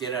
13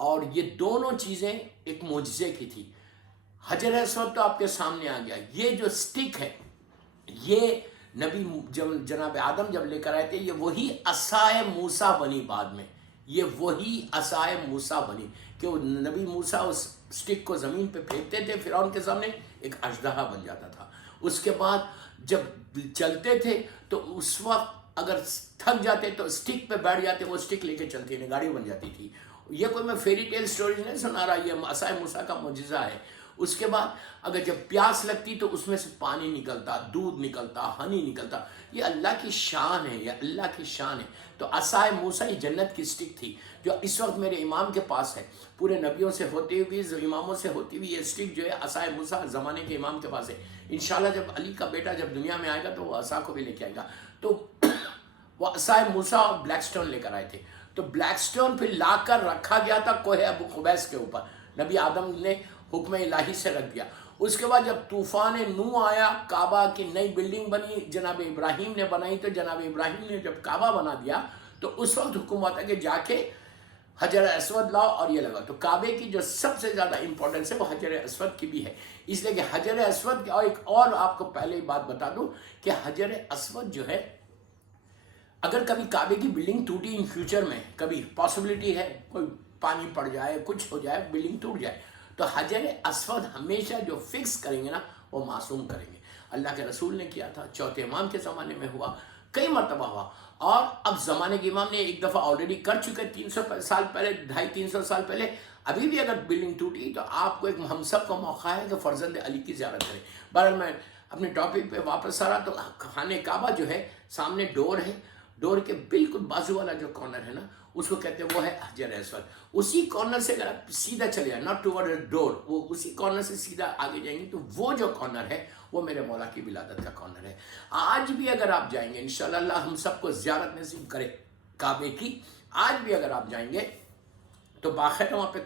اور یہ دونوں چیزیں ایک معجزے کی تھی. حجر اسود تو آپ کے سامنے آ گیا. یہ جو سٹک ہے یہ نبی جناب آدم جب لے کر آئے تھے یہ وہی عصائے موسیٰ بنی بعد میں. یہ وہی عصائے موسیٰ بنی کہ وہ نبی موسیٰ اس سٹک کو زمین پہ پھینکتے تھے فرعون کے سامنے ایک اژدہا بن جاتا تھا. اس کے بعد جب چلتے تھے تو اس وقت اگر تھک جاتے تو سٹک پہ بیٹھ جاتے, وہ سٹک لے کے چلتی ہے, گاڑی بن جاتی تھی. یہ کوئی میں فیری ٹیل سٹوریز نہیں سنا رہا, یہ عصائے موسیٰ کا معجزہ ہے. اس کے بعد اگر جب پیاس لگتی تو اس میں سے پانی نکلتا, دودھ نکلتا, ہنی نکلتا. یہ اللہ کی شان ہے, یہ اللہ کی شان ہے. تو عصائے موسیٰ یہ جنت کی سٹک تھی جو اس وقت میرے امام کے پاس ہے. پورے نبیوں سے ہوتی ہوئی اماموں سے ہوتی ہوئی یہ سٹک جو ہے عصائے موسیٰ زمانے کے امام کے پاس ہے. انشاءاللہ جب علی کا بیٹا جب دنیا میں آئے گا تو وہ عصا کو بھی لے کے آئے گا. تو وہ عصائے موسیٰ اور بلیک سٹون لے کر آئے تھے. تو بلیک سٹون پھر لا کر رکھا گیا تھا کوہ ابو قبیس کے اوپر. نبی آدم نے حکم الہی سے رکھ دیا. اس کے بعد جب طوفان نوح آیا, کعبہ کی نئی بلڈنگ بنی, جناب ابراہیم نے بنائی. تو جناب ابراہیم نے جب کعبہ بنا دیا تو اس وقت حکم آتا کہ جا کے حجر اسود لاؤ اور یہ لگاؤ. تو کعبے کی جو سب سے زیادہ امپورٹنس ہے وہ حجر اسود کی بھی ہے. اس لیے کہ حجر اسود کی, اور ایک اور آپ کو پہلے ہی بات بتا دوں کہ حجر اسود جو ہے اگر کبھی کعبے کی بلڈنگ ٹوٹی ان فیوچر میں, کبھی پاسبلٹی ہے کوئی پانی پڑ جائے, کچھ ہو جائے, بلڈنگ ٹوٹ جائے, تو حجر اسود ہمیشہ جو فکس کریں گے نا وہ معصوم کریں گے. اللہ کے رسول نے کیا تھا, چوتھے امام کے زمانے میں ہوا, کئی مرتبہ ہوا, اور اب زمانے کے امام نے ایک دفعہ آلریڈی کر چکے 300 سال پہلے, 250-300 سال پہلے. ابھی بھی اگر بلڈنگ ٹوٹی تو آپ کو ایک ہم سب کا موقع ہے کہ فرزند علی کی زیارت کریں. بہرحال میں اپنے ٹاپک پہ واپس آ رہا. تو خانہ کعبہ جو ہے سامنے ڈور ہے, ڈور کے بالکل بازو والا جو کارنر ہے نا اس کو کہتے ہیں وہ ہے حجر اسود. اسی کارنر سے اگر آپ سیدھا چلے جائیں, ناٹ ٹوورڈ ڈور, وہ اسی کارنر سے سیدھا آگے جائیں گے تو وہ جو کارنر ہے وہ میرے مولا کی ولادت کا کارنر ہے. آج بھی اگر آپ جائیں گے انشاءاللہ اللہ ہم سب کو زیارت نصیب کرے کعبے کی. آج بھی اگر آپ جائیں گے تو باقاعدہ وہاں پہ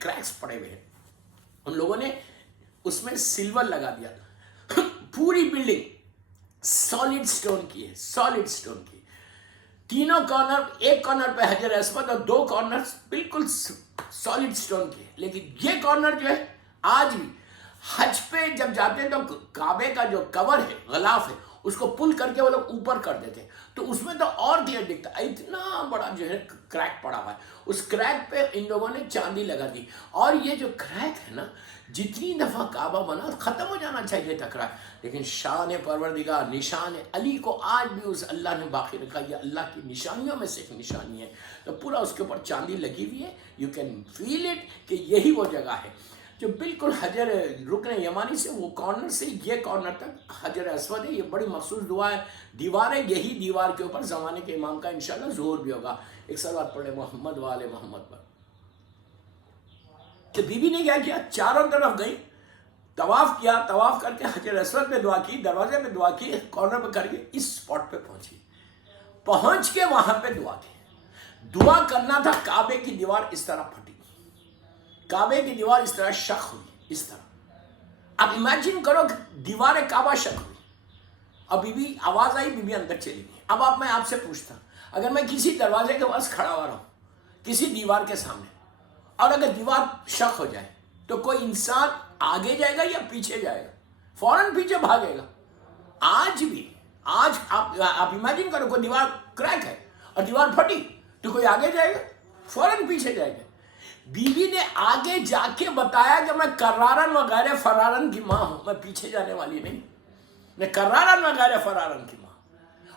کریکس پڑے ہوئے ہیں. ان لوگوں نے اس میں سلور لگا دیا. پوری بلڈنگ سالڈ سٹون کی ہے, سالڈ سٹون کی. تینوں کارنر, ایک کارنر پہ حجر اسود اور 2 کارنر بالکل سالڈ سٹون کی ہے. لیکن یہ کارنر جو ہے آج بھی حج پہ جب جاتے ہیں تو کعبے کا جو کور ہے, غلاف ہے, اس کو پل کر کے وہ لوگ اوپر کر دیتے ہیں تو اس میں تو اور کلیئر دکھتا ہے. اتنا بڑا جو ہے کریک پڑا ہوا ہے, اس کریک پہ ان لوگوں نے چاندی لگا دی. اور یہ جو کریک ہے نا جتنی دفعہ کعبہ بنا ختم ہو جانا چاہیے تھا کریک, لیکن شان پروردگار, نشان علی کو آج بھی اس اللہ نے باقی رکھا. یہ اللہ کی نشانیوں میں سے ایک نشانی ہے. تو پورا اس کے اوپر چاندی لگی ہوئی ہے. یو کین فیل اٹ کہ یہی وہ جگہ ہے جو بالکل حجر رکن یمانی سے وہ کارنر سے یہ کارنر تک حجر اسود ہے. یہ بڑی مخصوص دعا ہے, دیوار ہے, یہی دیوار کے اوپر زمانے کے امام کا انشاءاللہ ظہور بھی ہوگا. ایک صلوات پڑھے محمد وآل محمد پر. کہ بی بی نے کیا کیا, چاروں طرف گئی, طواف کیا, طواف کر کے حجر اسود پہ دعا کی, دروازے پہ دعا کی, کارنر پہ کر کے اس سپاٹ پہ پہنچی. پہنچ کے وہاں پہ دعا کی. دعا کرنا تھا, کعبے کی دیوار اس طرح پھٹی, کعبے کی دیوار اس طرح شق ہوئی, اس طرح. اب امیجن کرو کہ دیوار کعبہ شق ہوئی, اب بی بی آواز آئی, بی بی اندر چلی گئی. اب میں آپ سے پوچھتا, اگر میں کسی دروازے کے پاس کھڑا ہوا رہا ہوں کسی دیوار کے سامنے, اور اگر دیوار شق ہو جائے تو کوئی انسان آگے جائے گا یا پیچھے جائے گا؟ فوراً پیچھے بھاگے گا. آج بھی, آج آپ امیجن کرو کوئی دیوار کریک ہے اور دیوار پھٹی تو کوئی آگے جائے گا؟ فوراً پیچھے جائے گا. بیوی نے آگے جا کے بتایا کہ میں کرارن و غیر فرارن کی ماں ہوں, میں پیچھے جانے والی نہیں, میں کرارن و غیر فرارن کی ماں.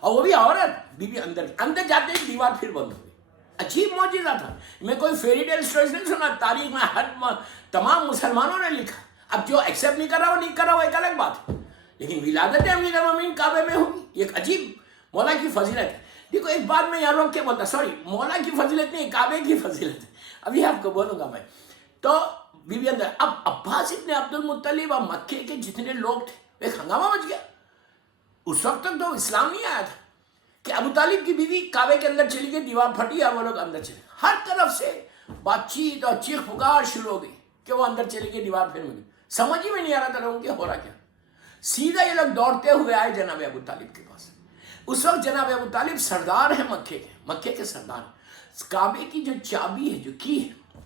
اور وہ بھی عورت. بیوی اندر جاتے ہی دیوار پھر بند ہوئی. عجیب معجزہ تھا. میں کوئی فیری ٹیل سٹوریز نہیں سنا, تاریخ میں ہر تمام مسلمانوں نے لکھا. اب جو ایکسیپٹ نہیں کر رہا وہ نہیں کر رہا, وہ ایک الگ بات ہے, لیکن ولادت امیر المومنین کعبے میں ہوگی. یہ ایک عجیب مولا کی فضیلت ہے. دیکھو ایک بات میں یہاں روک کے بولتا, سوری, مولا کی فضیلت نہیں, کعبے کی فضیلت ہے. ابھی آپ کو بولوں گا میں. تو بیوی اندر. اب عباس ابن عبد المطلب اور مکے کے جتنے لوگ تھے ایک ہنگامہ مچ گیا. اس وقت تک تو اسلام نہیں آیا تھا کہ ابو طالب کی بیوی کعبے کے اندر چلی گئی, دیوار پھٹی اور وہ لوگ اندر چلے. ہر طرف سے بات چیت اور چیخ پکار شروع ہو گئی کہ وہ اندر چلی گئی, دیوار پھر گئی. سمجھ ہی میں نہیں آ رہا تھا لوگوں کے ہو رہا کیا. سیدھا یہ لوگ دوڑتے ہوئے آئے جناب ابو طالب کے پاس. اس وقت جناب ابو طالب سردار ہیں مکے کے سردار. کعبے کی جو چابی ہے, جو کی ہے,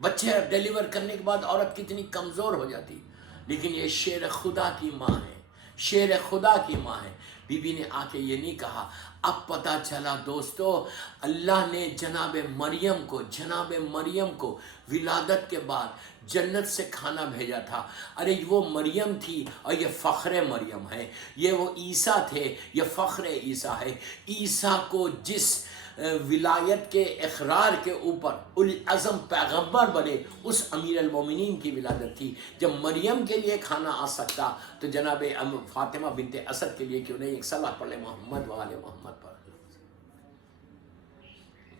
بچے ڈیلیور کرنے کے بعد عورت کتنی کمزور ہو جاتی، لیکن یہ شیر خدا کی ماں ہے، شیر خدا کی ماں ہے۔ بی بی نے آ کے یہ نہیں کہا۔ اب پتہ چلا دوستو، اللہ نے جناب مریم کو ولادت کے بعد جنت سے کھانا بھیجا تھا۔ ارے وہ مریم تھی اور یہ فخر مریم ہے، یہ وہ عیسیٰ تھے، یہ فخر عیسیٰ ہے۔ عیسیٰ کو جس ولایت کے اقرار کے اوپر العظم پیغمبر بنے، اس امیر المومنین کی ولادت تھی۔ جب مریم کے لیے کھانا آ سکتا تو جناب فاطمہ بنت اسد کے لیے کیوں نہیں؟ ایک صلاۃ پڑھ لے محمد وآل محمد پر۔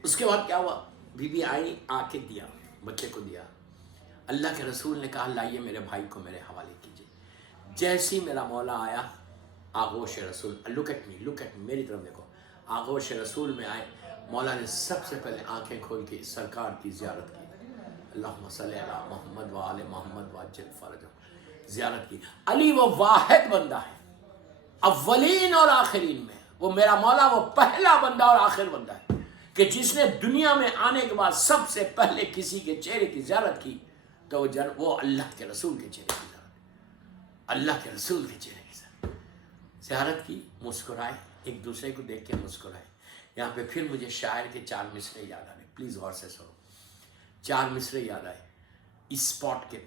اس کے بعد کیا ہوا؟ بی بی آئی، آ کے دیا، بچے کو دیا۔ اللہ کے رسول نے کہا لائیے میرے بھائی کو میرے حوالے کیجیے۔ جیسی میرا مولا آیا، آغوش رسول، لک ایٹ می، میری طرف دیکھو، آغوش رسول میں آئے، مولا نے سب سے پہلے آنکھیں کھول کے سرکار کی زیارت کی۔ اللہم صلی علی محمد وآل محمد وعجل فرجہ، زیارت کی۔ علی وہ واحد بندہ ہے اولین اور آخرین میں، وہ میرا مولا وہ پہلا بندہ اور آخر بندہ ہے کہ جس نے دنیا میں آنے کے بعد سب سے پہلے کسی کے چہرے کی زیارت کی تو وہ اللہ کے رسول کے چہرے کی زیارت، اللہ کے رسول کے چہرے کی زیارت کی۔ مسکرائے، ایک دوسرے کو دیکھ کے مسکرائے۔ یہاں پہ پھر مجھے شاعر کے 4 مصرے یاد آ رہے، پلیز غور سے سنو۔ 4 مصرے یاد آئے اس اسپاٹ کے۔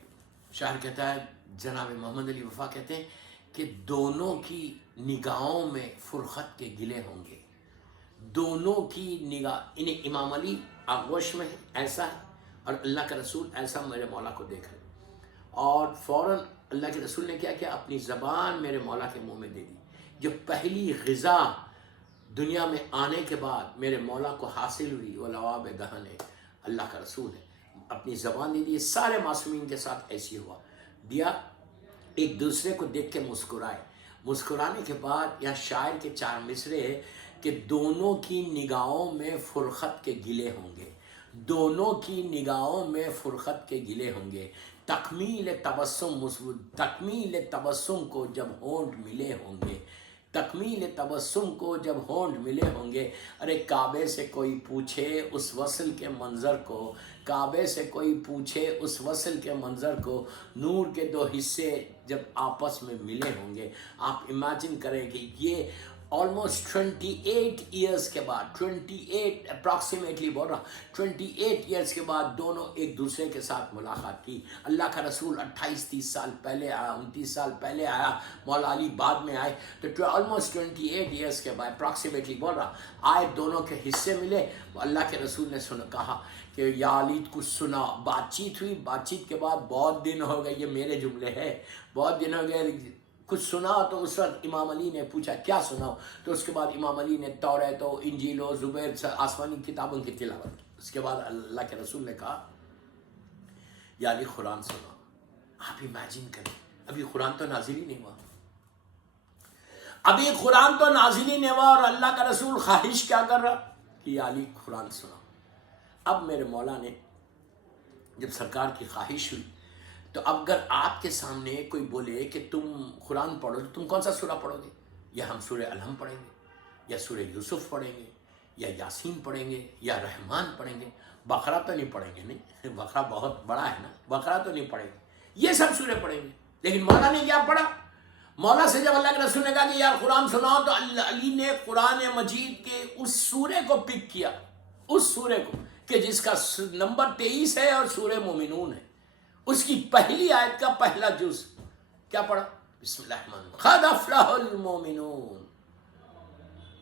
شاعر کہتا ہے، جناب محمد علی وفا کہتے ہیں کہ دونوں کی نگاہوں میں فرقت کے گلے ہوں گے، دونوں کی نگاہ، انہیں امام علی آغوش میں ایسا ہے اور اللہ کا رسول ایسا میرے مولا کو دیکھ رہے، اور فوراً اللہ کے رسول نے کیا کیا؟ اپنی زبان میرے مولا کے منہ میں دے دی۔ جو پہلی غذا دنیا میں آنے کے بعد میرے مولا کو حاصل ہوئی وہ لواب دہن ہے، اللہ کا رسول ہے، اپنی زبان دے دی۔ سارے معصومین کے ساتھ ایسی ہوا، دیا، ایک دوسرے کو دیکھ کے مسکرائے۔ مسکرانے کے بعد یہاں شاعر کے 4 مصرے ہے کہ دونوں کی نگاہوں میں فرقت کے گلے ہوں گے، دونوں کی نگاہوں میں فرقت کے گلے ہوں گے۔ تکمیل تبسم کو جب ہونٹ ملے ہوں گے، تکمیل تبسم کو جب ہونٹ ملے ہوں گے۔ ارے کعبے سے کوئی پوچھے اس وصل کے منظر کو، کعبے سے کوئی پوچھے اس وصل کے منظر کو، نور کے 2 حصے جب آپس میں ملے ہوں گے۔ آپ امیجن کریں کہ یہ آلموسٹ 28 ایئرس کے بعد، 28 اپراکسیمیٹلی بول رہا، 28 ایئرس کے بعد دونوں ایک دوسرے کے ساتھ ملاقات کی۔ اللہ کا رسول 28-30 سال پہلے آیا، 29 سال پہلے آیا، مولا علی بعد میں آئے، تو آلموسٹ 28 ایئرس کے بعد اپراکسیمیٹلی بول رہا آئے، دونوں کے حصے ملے۔ اللہ کے رسول نے کہا کہ یا علی کچھ سنا۔ بات چیت ہوئی، بات چیت کے بعد بہت دن ہو گئے، یہ میرے جملے ہیں، بہت دن ہو گئے، کچھ سنا۔ تو اس وقت امام علی نے پوچھا کیا سناؤ؟ تو اس کے بعد امام علی نے توریت و انجیل و زبیر آسمانی کتابوں کی تلاوت کی۔ اس کے بعد اللہ کے رسول نے کہا یا علی قرآن سنا۔ آپ امیجن کریں، ابھی قرآن تو نازل ہی نہیں ہوا، ابھی قرآن تو نازل ہی نہیں ہوا، اور اللہ کا رسول خواہش کیا کر رہا کہ یا علی قرآن سنا۔ اب میرے مولا نے جب سرکار کی خواہش ہوئی تو اب اگر آپ کے سامنے کوئی بولے کہ تم قرآن پڑھو تو تم کون سا سورہ پڑھو گے؟ یا ہم سورہ الحم پڑھیں گے، یا سورہ یوسف پڑھیں گے، یا یاسین پڑھیں گے، یا رحمان پڑھیں گے؟ بقرہ تو نہیں پڑھیں گے، نہیں، بقرہ بہت بڑا ہے نا، بقرہ تو نہیں پڑھیں گے، یہ سب سورے پڑھیں گے۔ لیکن مولا نے کیا پڑھا؟ مولا سے جب اللہ کے رسول نے کہا کہ یار قرآن سناؤ، تو علی نے قرآن مجید کے اس سورے کو پک کیا، اس سورے کو کہ جس کا نمبر 23 ہے اور سورہ مومنون ہے، اس کی پہلی آیت کا پہلا جز کیا پڑھا؟ بسم اللہ الرحمن الرحیم، قد افلح المومنون۔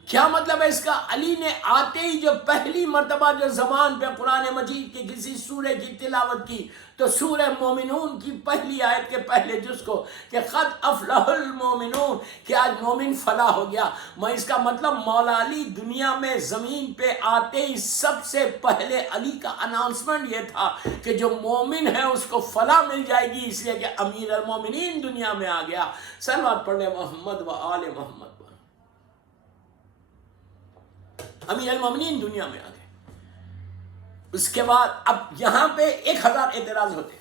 کیا مطلب ہے اس کا؟ علی نے آتے ہی جو پہلی مرتبہ جو زبان پہ قرآن مجید کے کسی سورے کی تلاوت کی تو سورہ مومنون کی پہلی آیت کے پہلے جز کو کہ قد افلح المومنون، کہ آج مومن فلاح ہو گیا۔ میں اس کا مطلب مولا علی دنیا میں زمین پہ آتے ہی سب سے پہلے علی کا اناؤنسمنٹ یہ تھا کہ جو مومن ہے اس کو فلاح مل جائے گی، اس لیے کہ امیر المومنین دنیا میں آ گیا۔ صلوات پڑھ لیں محمد و آل محمد۔ امیر المومنین دنیا میں آ گئے۔ اس کے بعد اب یہاں پہ 1000 اعتراض ہوتے،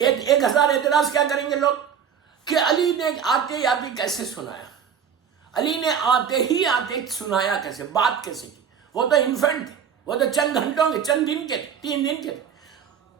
1000 اعتراض کیا کریں گے لوگ کہ علی نے آتے ہی آتے کیسے سنایا، علی نے آتے ہی آتے سنایا کیسے، بات کیسے کی؟ وہ تو انفینٹ تھے، وہ تو چند گھنٹوں کے، چند دن کے، 3 دن کے تھے۔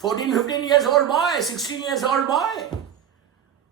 14-15 years old boy, 16 years old boy,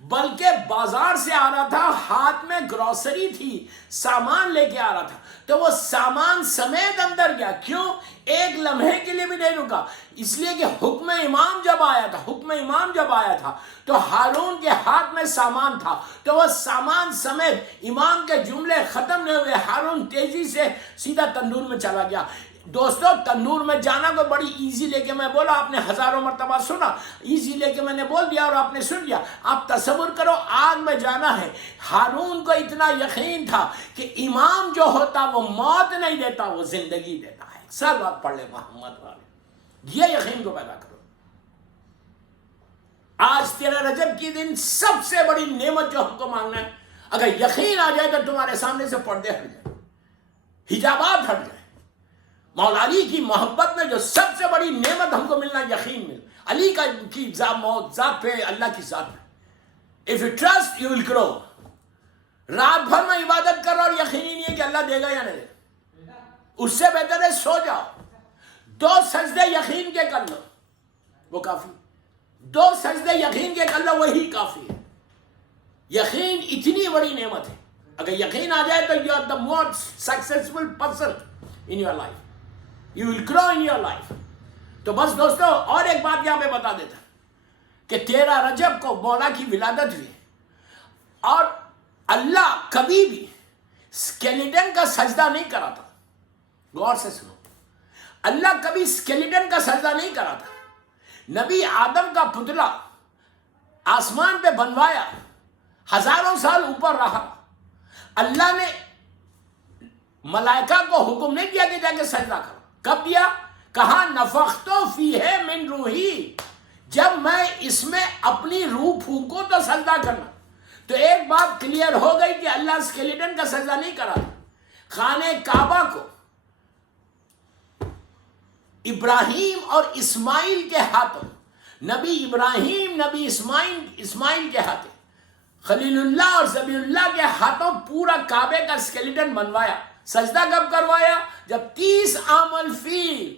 بلکہ بازار سے آ رہا تھا، ہاتھ میں گروسری تھی، سامان لے کے آ رہا تھا، تو وہ سامان سمیت اندر گیا. کیوں؟ ایک لمحے کے لیے بھی نہیں رکا، اس لیے کہ حکم امام جب آیا تھا تو ہارون کے ہاتھ میں سامان تھا، تو وہ سامان سمیت امام کے جملے ختم نہیں ہوئے، ہارون تیزی سے سیدھا تندور میں چلا گیا. دوستو، تندور میں جانا کو بڑی ایزی لے کے میں بولا، آپ نے ہزاروں مرتبہ سنا، ایزی لے کے میں نے بول دیا اور آپ نے سن لیا. آپ تصور کرو آگ میں جانا ہے. ہارون کو اتنا یقین تھا کہ امام جو ہوتا وہ موت نہیں دیتا، وہ زندگی دیتا ہے. سب آپ پڑھ لیں محمد والے، یہ یقین کو پیدا کرو. آج 13 رجب کی دن سب سے بڑی نعمت جو ہم کو مانگنا ہے، اگر یقین آ جائے تو تمہارے سامنے سے پردے ہٹ جائیں، حجابات ہٹ جائیں. مولا علی کی محبت میں جو سب سے بڑی نعمت ہم کو ملنا، یقین مل علی کی ذات پہ، اللہ کی ذات پہ. If you trust, you will grow. رات بھر میں عبادت کر رہا اور یقین ہی نہیں ہے کہ اللہ دے گا یا نہیں دے گا، اس سے بہتر ہے سو جاؤ. 2 سجدے یقین کے کر لو، وہ کافی. 2 سجدے یقین کے کر لو، وہی کافی ہے. یقین اتنی بڑی نعمت ہے. اگر یقین آ جائے تو you are the most successful person in your life. You will grow in your life. تو بس دوستو، اور ایک بات یہاں پہ بتا دیتا کہ 13 رجب کو مولا کی ولادت ہوئی، اور اللہ کبھی بھی اسکیلیٹن کا سجدہ نہیں کرا تھا. غور سے سنو، اللہ کبھی اسکیلیٹن کا سجدہ نہیں کرا تھا. نبی آدم کا پتلا آسمان پہ بنوایا، ہزاروں سال اوپر رہا. اللہ نے ملائکہ کو حکم نہیں دیا کہ جا کے سجدہ کرو. کب دیا؟ کہا نفخت فیہ من روحی، جب میں اس میں اپنی روح پھونکوں تو سجدہ کرنا. تو ایک بات کلیئر ہو گئی کہ اللہ اسکیلیٹن کا سجدہ نہیں کرا. خانہ کعبہ کو ابراہیم اور اسماعیل کے ہاتھوں، نبی ابراہیم نبی اسماعیل کے ہاتھوں، خلیل اللہ اور ذبیح اللہ کے ہاتھوں پورا کعبے کا اسکیلیٹن بنوایا. سجدہ کب کروایا؟ جب 30 عام الفیل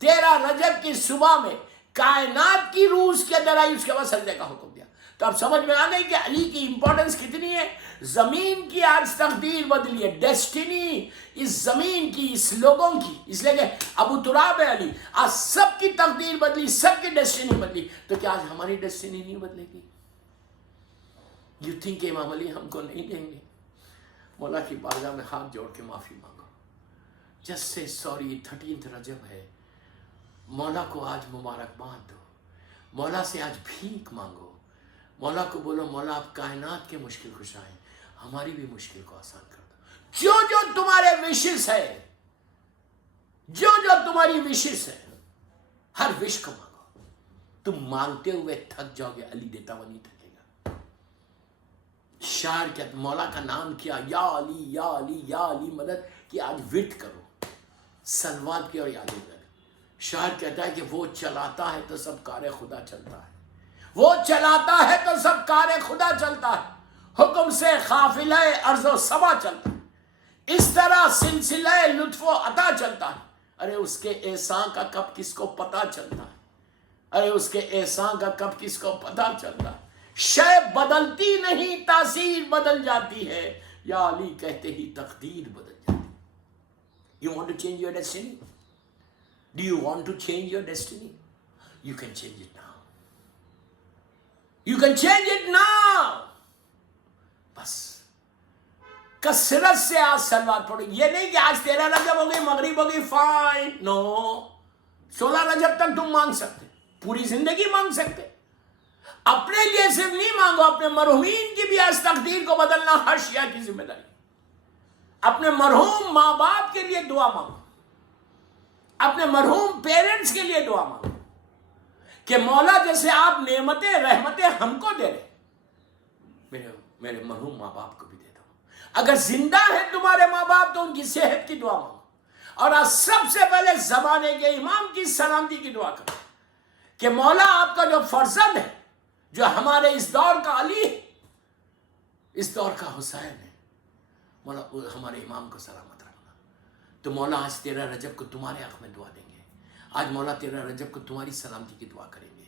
13 رجب کی صبح میں کائنات کی روح اس کے اندر آئی، اس کے بعد سجدے کا حکم دیا. تو اب سمجھ میں آ گئی کہ علی کی امپورٹنس کتنی ہے. زمین کی آج تقدیر بدلی ہے، ڈیسٹینی اس زمین کی، اس لوگوں کی، اس لیے کہ ابو تراب علی، آج سب کی تقدیر بدلی، سب کی ڈیسٹینی بدلی. تو کیا آج ہماری ڈیسٹینی نہیں بدلے گی؟ یو تھنک کہ امام علی ہم کو نہیں دیں گے؟ مولا کی بارگاہ میں ہاتھ جوڑ کے معافی مانگو. جس سے سوری 13 رجب ہے، مولا کو آج مبارکباد دو، مولا سے آج بھیک مانگو. مولا کو بولو مولا آپ کائنات کے مشکل کشا ہیں، ہماری بھی مشکل کو آسان کر دو. جو جو تمہارے وشز ہے، جو جو تمہاری وشز ہے، ہر وش کو مانگو. تم مانگتے ہوئے تھک جاؤ گے، علی دیتا ہوا نہیں تھکے گا. شاعر کہتا، مولا کا نام کیا، یا علی یا علی یا علی مدد کی. آج ورد کرو، سلوات کی اور یاد کر. شاعر کہتا ہے کہ وہ چلاتا ہے تو سب کار خدا چلتا ہے، وہ چلاتا ہے تو سب کار خدا چلتا ہے، حکم سے قافلہ ارض و سما چلتا ہے، اس طرح سلسلہ لطف و عطا چلتا ہے. ارے اس کے احسان کا کب کس کو پتا چلتا ہے، ارے اس کے احسان کا کب کس کو پتا چلتا ہے. شے بدلتی نہیں، تاثیر بدل جاتی ہے، یا علی کہتے ہی تقدیر بدل جاتی ہے. You want to change your destiny? Do you want to change your destiny? You can change it now. You can change it now. بس کثرت سے آج سلوات پڑھو. یہ نہیں کہ آج 13 رجب ہو گئی، مغرب ہو گئی، فائن. نو، 16 رجب تک تم مانگ سکتے، پوری زندگی مانگ سکتے. اپنے لیے صرف نہیں مانگو، اپنے مرحومین کی بھی آج تقدیر کو بدلنا ہر شیعہ کی ذمہ داری. اپنے مرحوم ماں باپ کے لیے دعا مانگو، اپنے مرحوم پیرنٹس کے لیے دعا مانگو کہ مولا جیسے آپ نعمتیں رحمتیں ہم کو دے رہے، میرے مرحوم ماں باپ کو بھی دے دو. اگر زندہ ہے تمہارے ماں باپ تو ان کی صحت کی دعا مانگو. اور آج سب سے پہلے زمانے کے امام کی سلامتی کی دعا کرو کہ مولا آپ کا جو فرزند ہے، جو ہمارے اس دور کا علی ہے، اس دور کا حسین ہے، مولا ہمارے امام کو سلامت رکھنا. تو مولا آج 13 رجب کو تمہارے حق میں دعا دیں گے. آج مولا 13 رجب کو تمہاری سلامتی کی دعا کریں گے.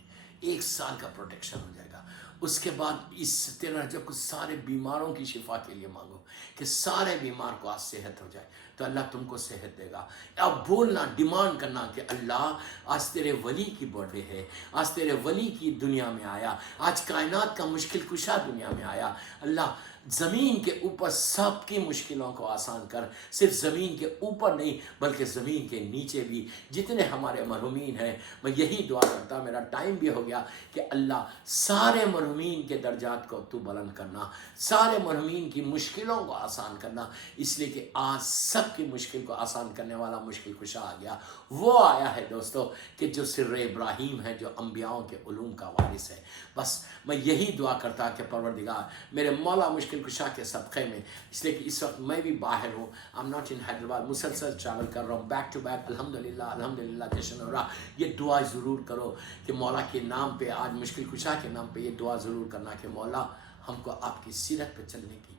1 سال کا پروٹیکشن ہو جائے گا. اس کے بعد اس 13 رجب کو سارے بیماروں کی شفا کے لیے مانگو کہ سارے بیمار کو آج صحت ہو جائے، تو اللہ تم کو صحت دے گا۔ اب بولنا، ڈیمانڈ کرنا کہ اللہ آج تیرے ولی کی برتھ ڈے ہے، آج تیرے ولی کی دنیا میں آیا، آج کائنات کا مشکل کشا دنیا میں آیا، اللہ زمین کے اوپر سب کی مشکلوں کو آسان کر، صرف زمین کے اوپر نہیں بلکہ زمین کے نیچے بھی جتنے ہمارے مرحومین ہیں، میں یہی دعا کرتا، میرا ٹائم بھی ہو گیا، کہ اللہ سارے مرحومین کے درجات کو تو بلند کرنا، سارے مرحومین کی مشکلوں کو آسان کرنا، اس لیے کہ آج سب کی مشکل کو آسان کرنے والا مشکل کشا آ گیا، وہ آیا ہے دوستو کہ جو سر ابراہیم ہے، جو انبیاؤں کے علوم کا وارث ہے۔ بس میں یہی دعا کرتا کہ پروردگار میرے مولا مشکل کشا کے صدقے میں، اس لیے کہ اس وقت میں بھی باہر ہوں، I'm not in حیدرآباد، مسلسل ٹریول کر رہا ہوں، بیک ٹو بیک، الحمدللہ جشن ہو رہا۔ یہ دعا ضرور کرو کہ مولا کے نام پہ، آج مشکل کشا کے نام پہ یہ دعا ضرور کرنا کہ مولا ہم کو آپ کی سیرت پہ چلنے کی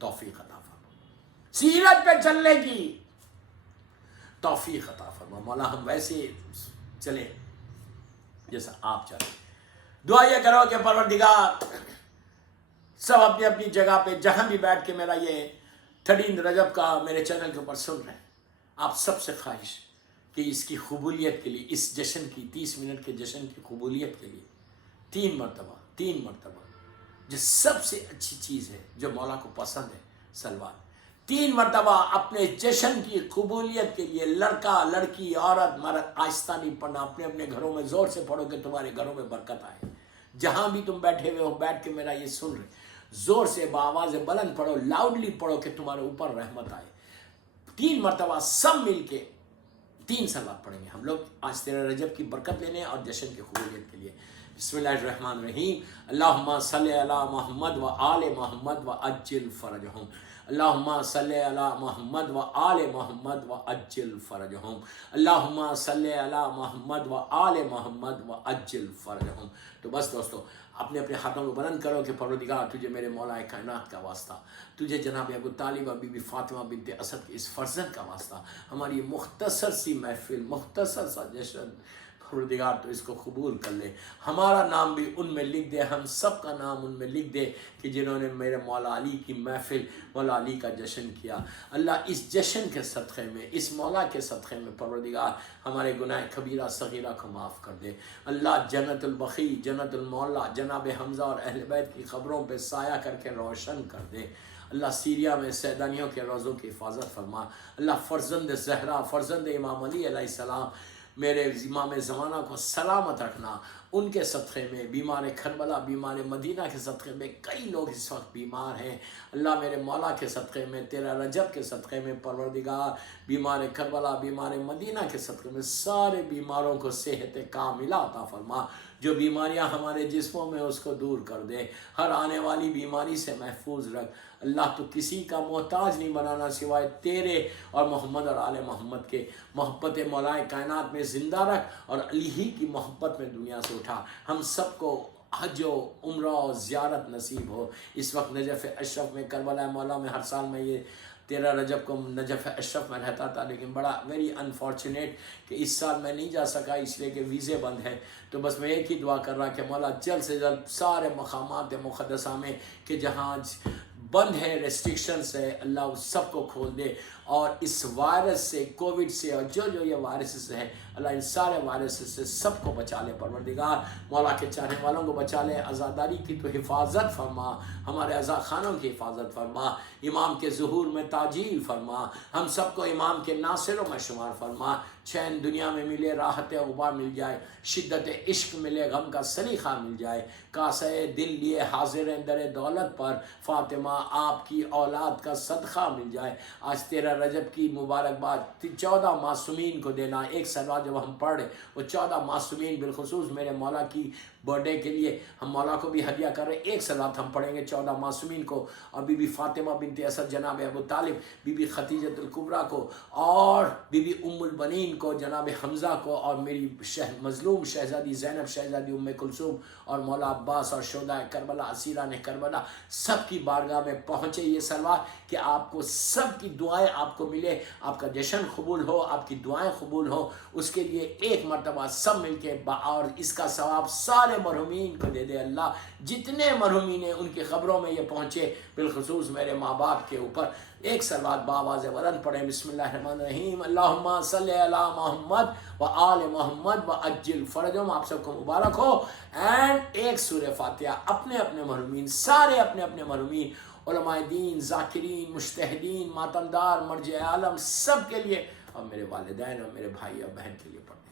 توفیق عطا فرما، سیرت پہ چلنے کی توفیق عطا فرما مولا، ہم ویسے چلیں جیسا آپ چاہتے۔ دعا یہ کرو کہ پروردگار سب اپنی اپنی جگہ پہ جہاں بھی بیٹھ کے میرا یہ 13 رجب کا میرے چینل کے اوپر سن رہے ہیں، آپ سب سے خواہش کہ اس کی قبولیت کے لیے، اس جشن کی 30 منٹ کے جشن کی قبولیت کے لیے 3 مرتبہ جو سب سے اچھی چیز ہے، جو مولا کو پسند ہے، سلوات 3 مرتبہ اپنے جشن کی قبولیت کے لیے، لڑکا لڑکی عورت مرد، آہستہ نہیں پڑھنا، اپنے اپنے گھروں میں زور سے پڑھو کہ تمہارے گھروں میں برکت آئے۔ جہاں بھی تم بیٹھے ہوئے ہو، بیٹھ کے میرا یہ سن رہے، زور سے بآواز بلند پڑھو، لاؤڈلی پڑھو کہ تمہارے اوپر رحمت آئے۔ 3 مرتبہ سب مل کے 3 سلوات پڑھیں گے ہم لوگ آج 13 رجب کی برکت لینے اور جشن کی قبولیت کے لیے۔ بسم اللہ الرحمن الرحیم، اللہم صلی علی محمد و آل محمد و عجل فرجہم، اللہم صلی علی محمد و آل محمد و عجل فرجہم، اللہم صلی علی محمد و آل محمد و عجل فرجہم۔ تو بس دوستو اپنے اپنے ہاتھوں کو بلند کرو کہ پروردگار تجھے میرے مولا کائنات کا واسطہ، تجھے جناب ابو طالب بی بی فاطمہ بنت اسد کے اس فرزند کا واسطہ، ہماری مختصر سی محفل، مختصر سا جشن، پروردگار تو اس کو قبول کر لے، ہمارا نام بھی ان میں لکھ دے، ہم سب کا نام ان میں لکھ دے کہ جنہوں نے میرے مولا علی کی محفل، مولا علی کا جشن کیا۔ اللہ اس جشن کے صدقے میں، اس مولا کے صدقے میں پروردگار ہمارے گناہ کبیرہ صغیرہ کو معاف کر دے۔ اللہ جنت البقیع، جنت المعلا، جناب حمزہ اور اہل بیت کی قبروں پہ سایہ کر کے روشن کر دے۔ اللہ سیریا میں سیدانیوں کے روزوں کی حفاظت فرما۔ اللہ فرزند زہرا، فرزند امام علی علیہ السلام، میرے امام زمانہ کو سلامت رکھنا، ان کے صدقے میں، بیمار کربلا، بیمار مدینہ کے صدقے میں، کئی لوگ اس وقت بیمار ہیں، اللہ میرے مولا کے صدقے میں، 13 رجب کے صدقے میں پروردگار بیمار کربلا، بیمار مدینہ کے صدقے میں سارے بیماروں کو صحت کاملہ عطا فرما، جو بیماریاں ہمارے جسموں میں اس کو دور کر دے، ہر آنے والی بیماری سے محفوظ رکھ۔ اللہ تو کسی کا محتاج نہیں بنانا سوائے تیرے اور محمد اور آل محمد کے، محبت مولا کائنات میں زندہ رکھ اور علی ہی کی محبت میں دنیا سے اٹھا، ہم سب کو حج و عمرہ و زیارت نصیب ہو۔ اس وقت نجف اشرف میں، کربلا مولا میں، ہر سال میں یہ 13 رجب کو نجف اشرف میں رہتا تھا، لیکن بڑا ویری انفارچونیٹ کہ اس سال میں نہیں جا سکا، اس لیے کہ ویزے بند ہے۔ تو بس میں ایک ہی دعا کر رہا کہ مولا جلد سے جلد سارے مقامات مقدسہ میں کہ جہاں بند ہے، ریسٹرکشنس ہے، اللہ اس سب کو کھول دے، اور اس وائرس سے، کووڈ سے، اور جو یہ وائرسز ہے، اللہ ان سارے وائرسز سے سب کو بچا لے پروردگار، مولا کے چاہنے والوں کو بچا لے، عزاداری کی تو حفاظت فرما، ہمارے عزا خانوں کی حفاظت فرما، امام کے ظہور میں تاجیل فرما، ہم سب کو امام کے ناصروں میں شمار فرما، چین دنیا میں ملے، راحت غبار مل جائے، شدت عشق ملے، غم کا سلیقہ مل جائے، کاسہ دل لیے حاضر در دولت پر، فاطمہ آپ کی اولاد کا صدقہ مل جائے۔ آج 13 رجب کی مبارکباد 14 معصومین کو دینا، ایک سلوات جب ہم پڑھ رہے وہ 14 معصومین، بالخصوص میرے مولا کی برتھ ڈے کے لیے ہم مولا کو بھی ہدیہ کر رہے ہیں، ایک سلوات ہم پڑھیں گے 14 معصومین کو، اور بی بی فاطمہ بنت اسد، جناب ابو طالب، بی بی خدیجۃ الکبریٰ کو، اور بی بی ام البنین کو، جناب حمزہ کو، اور میری مظلوم شہزادی زینب، شہزادی ام کلثوم، اور مولا عباس، اور شہداء کربلا، اسیران کربلا، سب کی بارگاہ میں پہنچے یہ سلوات کہ آپ کو سب کی دعائیں آپ کو ملے، آپ کا جشن قبول ہو، آپ کی دعائیں قبول ہو، اس کے لیے ایک مرتبہ سب مل کے اور اس کا ثواب سارے سارے مرحومین کو دے دے اللہ، جتنے مرحومین ہیں ان کی خبروں میں یہ پہنچے، بالخصوص میرے ماں باپ کے اوپر۔ ایک سلوات بآواز بلند پڑھیں، بسم اللہ الرحمن الرحیم، اللہم صلی علی محمد و آل محمد و عجل فرجہم، آپ سب کو مبارک ہو۔ اینڈ ایک سورہ فاتحہ اپنے اپنے مرحومین، سارے اپنے اپنے مرحومین، علماء دین، ذاکرین، مجتہدین، ماتمدار، مرجع عالم، سب کے لیے، اور میرے والدین اور میرے بھائی اور بہن کے لیے پڑھیں۔